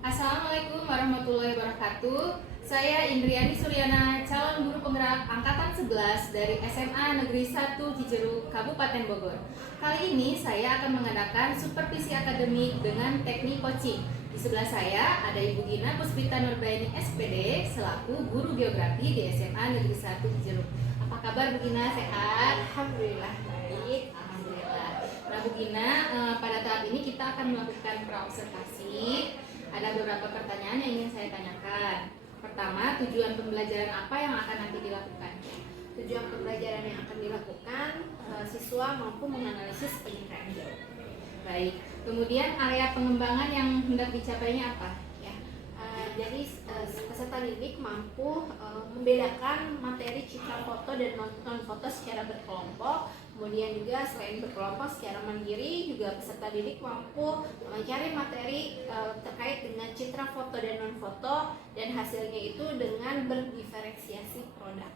Assalamualaikum warahmatullahi wabarakatuh. Saya Indriani Suryana, calon guru penggerak angkatan 11 dari SMA Negeri 1 Cijeruk, Kabupaten Bogor. Kali ini saya akan mengadakan supervisi akademik dengan teknik coaching. Di sebelah saya ada Ibu Gina Puspita Nurbaini SPD selaku guru geografi di SMA Negeri 1 Cijeruk. Apa kabar Bu Gina? Sehat? Alhamdulillah baik. Alhamdulillah. Nah Bu Gina, pada tahap ini kita akan melakukan praobservasi. Ada beberapa pertanyaan yang ingin saya tanyakan. Pertama, tujuan pembelajaran apa yang akan nanti dilakukan? Tujuan pembelajaran yang akan dilakukan, siswa mampu menganalisis penginderaan jauh. Baik. Kemudian area pengembangan yang hendak dicapainya apa? Ya, jadi peserta didik mampu membedakan materi citra foto dan non foto secara berkelompok. Kemudian juga selain berkelompok secara mandiri, juga peserta didik mampu mencari materi terkait dengan citra foto dan non foto, dan hasilnya itu dengan berdiferensiasi produk.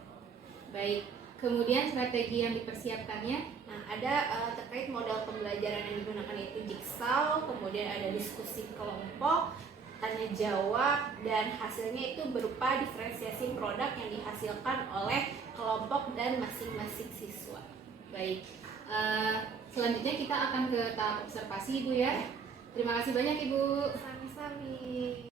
Baik. Kemudian strategi yang dipersiapkannya? Nah, ada terkait model pembelajaran yang digunakan yaitu jigsaw, kemudian ada diskusi kelompok, tanya jawab, dan hasilnya itu berupa diferensiasi produk yang dihasilkan oleh kelompok dan masing-masing siswa. Baik. Selanjutnya kita akan ke tahap observasi Ibu ya. Terima kasih banyak Ibu. Sami-sami.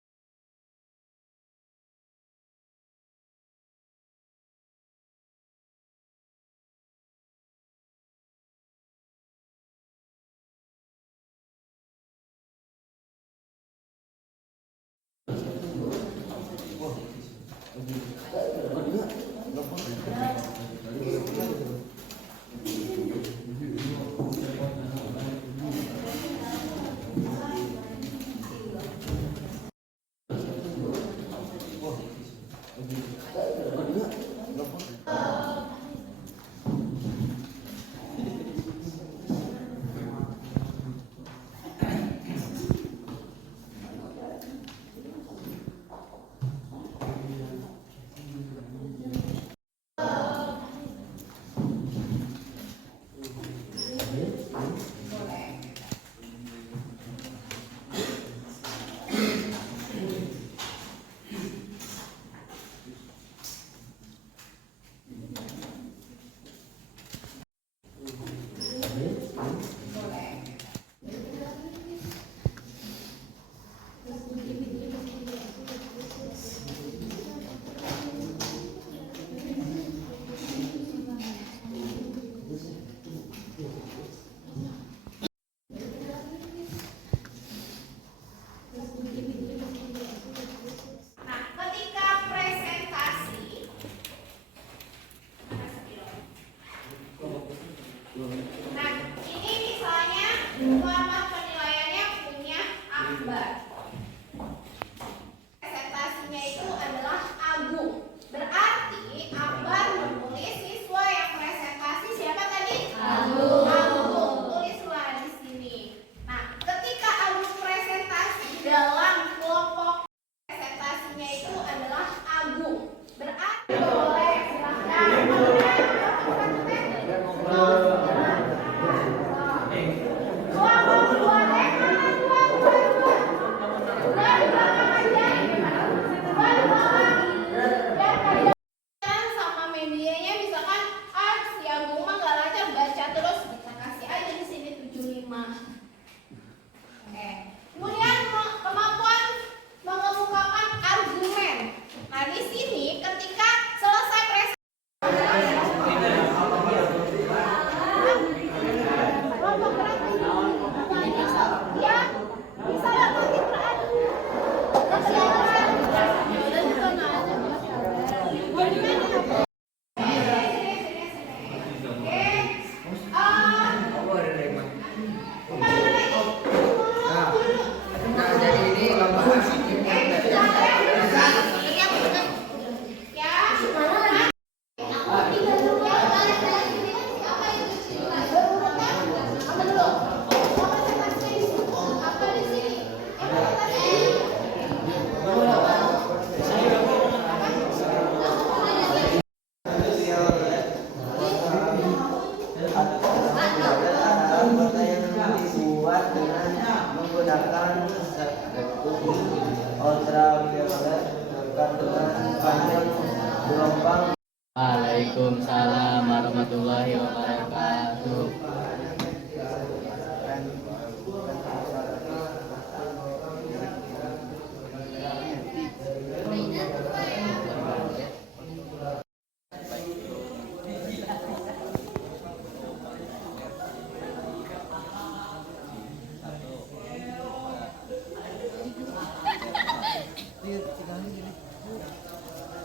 Format penilaiannya punya Akbar. Presentasinya itu adalah Agung. Berarti Akbar menulis, siswa yang presentasi siapa tadi? Agung. Agung. Tulislah di sini. Nah, ketika Agung presentasi dalam kelompok, presentasinya itu adalah Agung. Berarti boleh silahkan. Kemudian kemampuan mengemukakan argumen. Nah, di sini ketika selesai presentasi ya bisa nanti beradu. Dibuat dengan menggunakan Waalaikumsalam warahmatullahi wabarakatuh.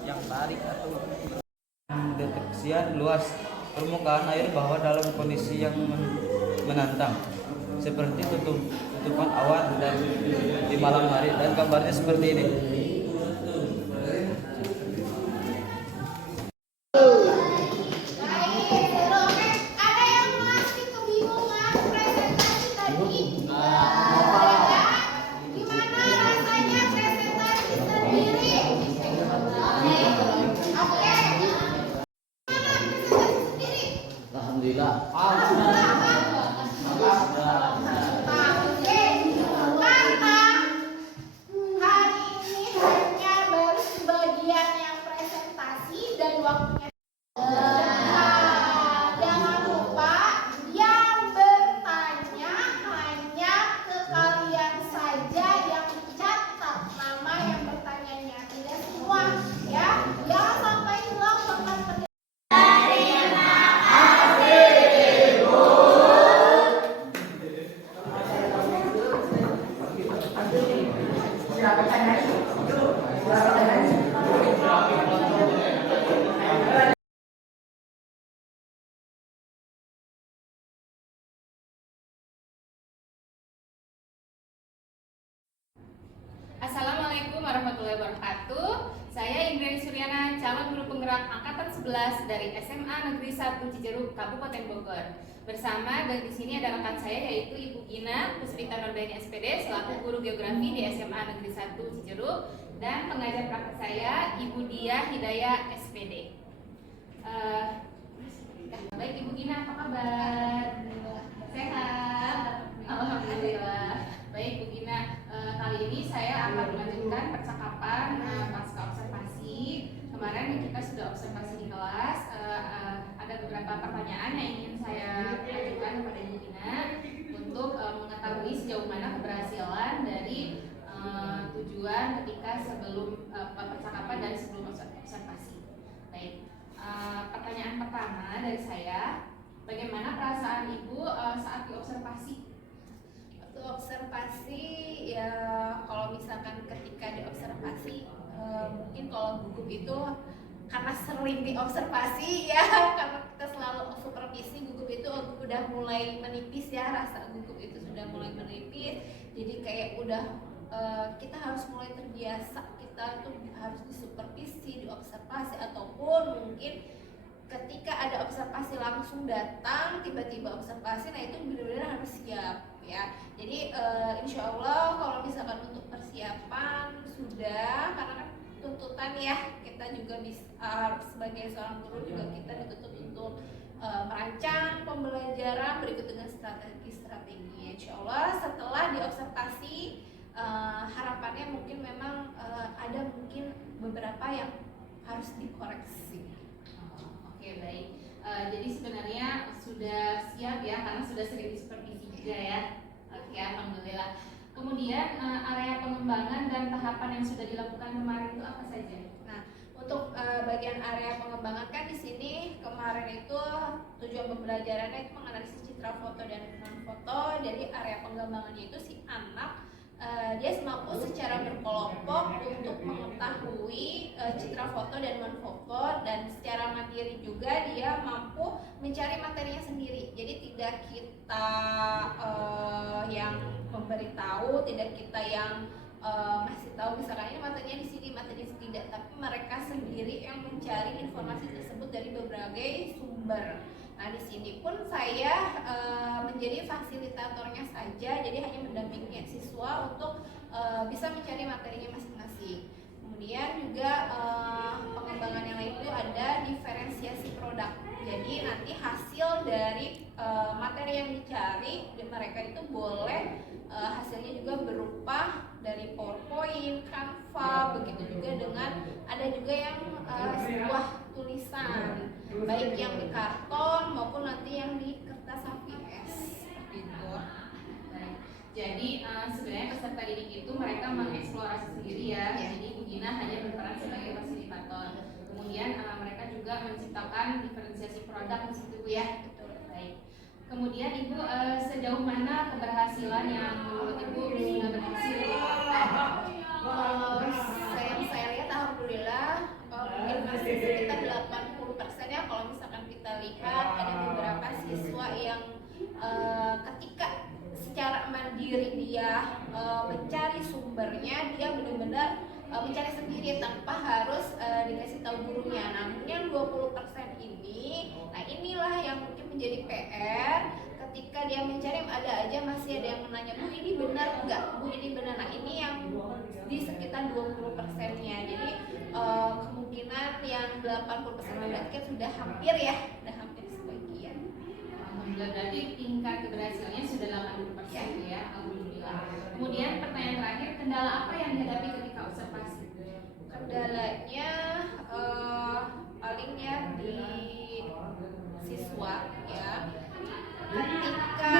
Yang tarik atau deteksian luas permukaan air bawah dalam kondisi yang menantang seperti tutupan awan dan di malam hari, dan gambarnya seperti ini. Ada yang masih kebingungan presentasi tadi? Gimana rasanya presentasi sendiri? Oke. Alhamdulillah. Karena hari ini hanya baru sebagian yang presentasi dan waktunya. Jangan lupa yang bertanya hanya ke kalian saja yang catat nama yang bertanyanya, tidak semua ya. Jangan sampai hilang bahkan Assalamualaikum warahmatullahi wabarakatuh. Saya Indriani Suryana, calon guru penggerak angkatan 11 dari SMA Negeri 1 Cijeruk, Kabupaten Bogor. Bersama dan di sini ada rekan saya yaitu Ibu Gina Puspita Nurbaini SPD selaku guru geografi di SMA Negeri 1 Cijeruk, dan pengajar praktek saya Ibu Dia Hidayah SPD. Baik Ibu Gina, apa kabar? Sehat? Alhamdulillah. Baik Bu Gina, kali ini saya akan melanjutkan percakapan pasca observasi. Kemarin kita sudah observasi di kelas, ada beberapa pertanyaan yang ingin saya ajukan kepada Ibu Gina untuk mengetahui sejauh mana keberhasilan dari tujuan ketika sebelum percakapan dan sebelum observasi. Baik, pertanyaan pertama dari saya, bagaimana perasaan Ibu saat diobservasi? observasi ya, kalau misalkan ketika diobservasi mungkin kalau gugup itu karena sering diobservasi ya, karena kita selalu supervisi, gugup itu udah mulai menipis ya, rasa gugup itu sudah mulai menipis, jadi kayak udah kita harus mulai terbiasa, kita tuh harus disupervisi, diobservasi, ataupun mungkin ketika ada observasi langsung datang, tiba-tiba observasi, nah itu benar-benar harus siap ya. Jadi insya Allah kalau misalkan untuk persiapan sudah, karena kan tuntutan ya, kita juga bisa sebagai seorang guru juga kita dituntut untuk merancang pembelajaran berikut dengan strategi-strategi. Insya Allah setelah diobservasi harapannya mungkin memang ada mungkin beberapa yang harus dikoreksi. Oke, baik. Jadi sebenarnya sudah siap ya, karena sudah sering disupervisi juga ya. Oke, alhamdulillah. Kemudian area pengembangan dan tahapan yang sudah dilakukan kemarin itu apa saja? Nah, untuk bagian area pengembangan kan di sini kemarin itu tujuan pembelajarannya itu menganalisis citra foto dan non foto. Jadi area pengembangannya itu si anak dia mampu secara berkelompok untuk mengetahui citra foto dan non foto, dan secara mandiri juga dia mampu mencari materinya sendiri. Jadi tidak kita yang memberitahu, tidak kita yang masih tahu misalkan ini materinya di sini, materi tidak, tapi mereka sendiri yang mencari informasi tersebut dari berbagai sumber. Nah, di sini pun saya menjadi fasilitatornya saja, jadi hanya mendampingi siswa untuk bisa mencari materinya masing-masing. Kemudian juga pengembangan yang lain itu ada diferensiasi produk. Jadi nanti hasil dari materi yang dicari, dan mereka itu boleh hasilnya juga berupa dari PowerPoint, Canva, begitu juga dengan ada juga yang sebuah tulisan, baik yang di karton maupun nanti yang di kertas HVS gitu. Baik. Jadi sebenarnya peserta didik itu mereka mengeksplorasi sendiri ya. Ya. Jadi Bu Gina hanya berperan sebagai fasilitator. Kemudian mereka juga menciptakan diferensiasi produk di situ Bu ya. Betul. Baik. Kemudian Ibu sejauh mana keberhasilan yang menurut Ibu sudah berhasil? Yang saya lihat alhamdulillah mungkin masih sekitar 80% ya. Kalau misalkan kita lihat ada beberapa siswa yang ketika secara mandiri dia mencari sumbernya, dia benar-benar mencari sendiri tanpa harus dikasih tahu gurunya. Namun yang 20% ini, nah inilah yang mungkin menjadi PR. Ketika dia mencari, ada aja masih ada yang menanya, Bu ini benar enggak? Bu ini benar. Nah ini yang di sekitar 20%-nya. Jadi kemungkinan yang 80% berarti kan sudah hampir ya, sudah hampir sebagian. Alhamdulillah, berarti tingkat keberhasilannya sudah 80% ya. Alhamdulillah. Kemudian pertanyaan terakhir, kendala apa yang dihadapi ketika observasi? Kendalanya palingnya di siswa ya, ketika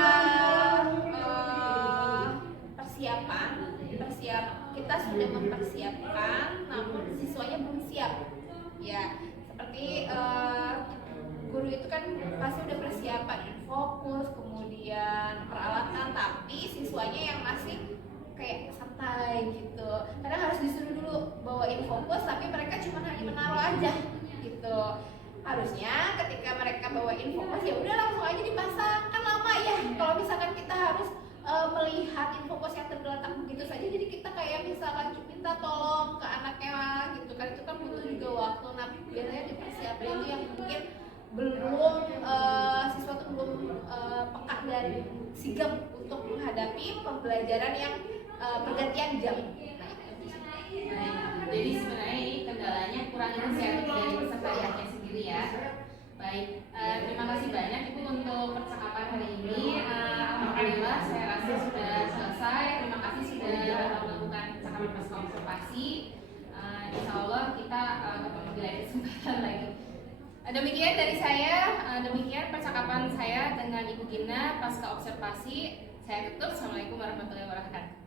persiapan kita sudah mempersiapkan namun siswanya belum siap ya, seperti guru itu kan pasti udah persiapan fokus kemudian peralatan, tapi siswanya yang masih kayak santai gitu. Kadang harus disuruh dulu bawain fokus, tapi mereka cuma hanya menaruh aja gitu. Harusnya ketika mereka bawain fokus ya udah langsung aja dipasang, kan lama ya. Kalau misalkan kita harus melihat infocus yang tergeletak begitu saja, jadi kita kayak misalkan minta tolong ke anaknya gitu kan, itu kan butuh juga waktu. Nah biasanya dipersiapkan itu yang mungkin belum siswa tuh belum peka dan sigap untuk menghadapi pembelajaran yang pergantian jam. Jadi sebenarnya ini kendalanya kurang inisiatif dari peserta didiknya sendiri ya. Baik, terima kasih banyak Ibu untuk percakapan hari ini. Alhamdulillah saya rasa sudah selesai. Terima kasih sudah melakukan percakapan pasca observasi. Insya Allah kita ketemu di lain kesempatan lagi. Demikian dari saya, demikian percakapan saya dengan Ibu Gina pasca observasi. Saya tutup. Assalamualaikum warahmatullahi wabarakatuh.